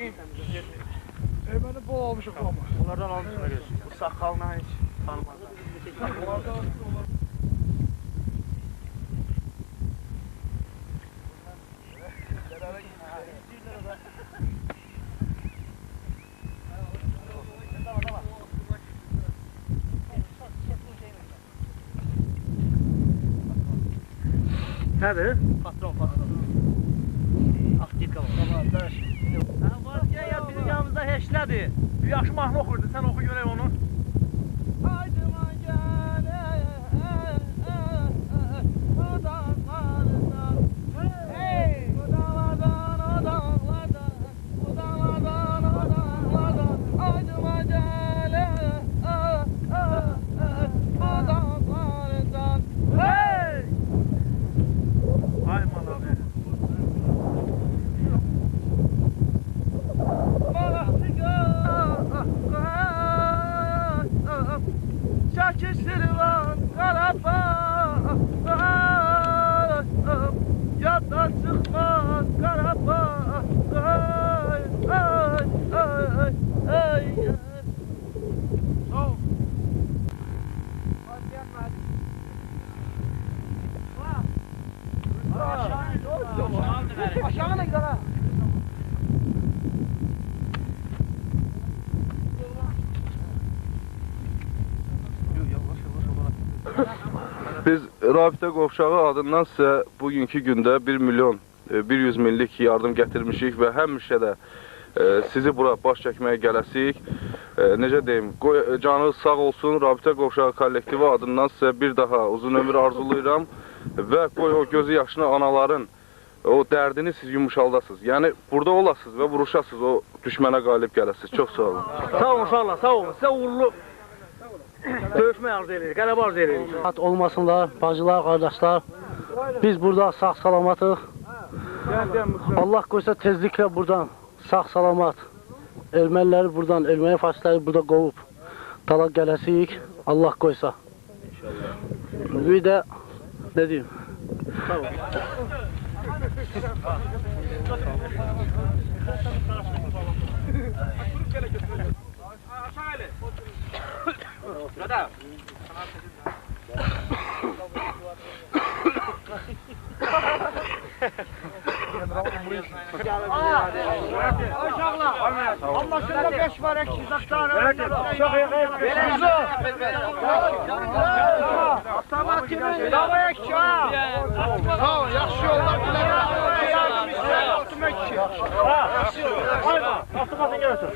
Erməni bol almışıq ama. Onlardan almışım öyle. Bu sakalına hiç tanımazlar. Nedir? Patron. Aktivka var. Var ya bizim yanımızda heşlədir. Bir yaxşı mahnı oxurdu, sen oku görək onu. Haydıma gel, o dağlardan, hey! O dağlardan, o dağlardan, o dağlardan, o dağlardan, haydıma gel, o dağlardan, hey! Ay malabi. Çakıştırılan Karabağ, yattan çıkmaz Karabağ, ay. Aşağına gidelim ha. Biz Rabitə Qovşağı adından sizə bugünkü gündə 1 milyon 100 minlik yardım gətirmişik və həmişə də sizi bura baş çəkməyə gələsik. Necə deyim, canınız sağ olsun, Rabitə Qovşağı kollektivi adından sizə bir daha uzun ömür arzulayıram və qoy o gözü yaşlı anaların o dərdini siz yumuşaldasınız. Yəni burada olasınız və vuruşasınız, o düşmənə qalib gələsiniz. Çox sağ olun. Sağ olun uşaqlar, sağ olun. Sizə uğurlu dövüşmə arzu edirik, qələbə arzu edirik. Olmasınlar, bacılar, qardaşlar. Biz burada sağ-salamatıq. Allah qoysa tezliklə buradan sağ-salamat erməniləri buradan, erməni faşistləri burada qovub dala gələsiyik. Allah qoysa. Bir də ne diyeyim? Sağ olun. Allah şuna 5 var ek çizaktan. Çok iyi. Tamam kimin? Davaya ki ha. Sağ ol, yaxşı yollar dilerim. Yardım isteyen oturmak için. Haydi, avtomatın görürsün.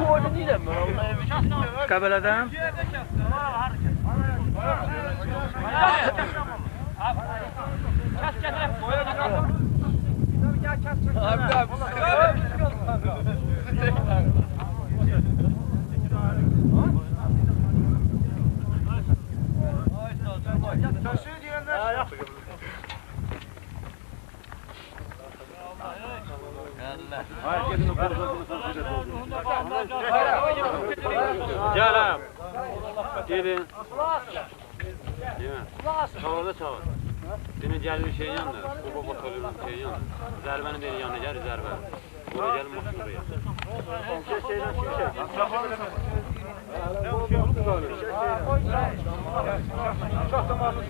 Bu oyunu değil mi? Qəbələdən. Gel abi. Gelin. Çağırda çağır. Senin gelin şeyin yanında. Bu motorun şeyin yanında. Zərbənin benim yanına gel zərbə. Buraya gelin maşın oraya. Çok da mazlum.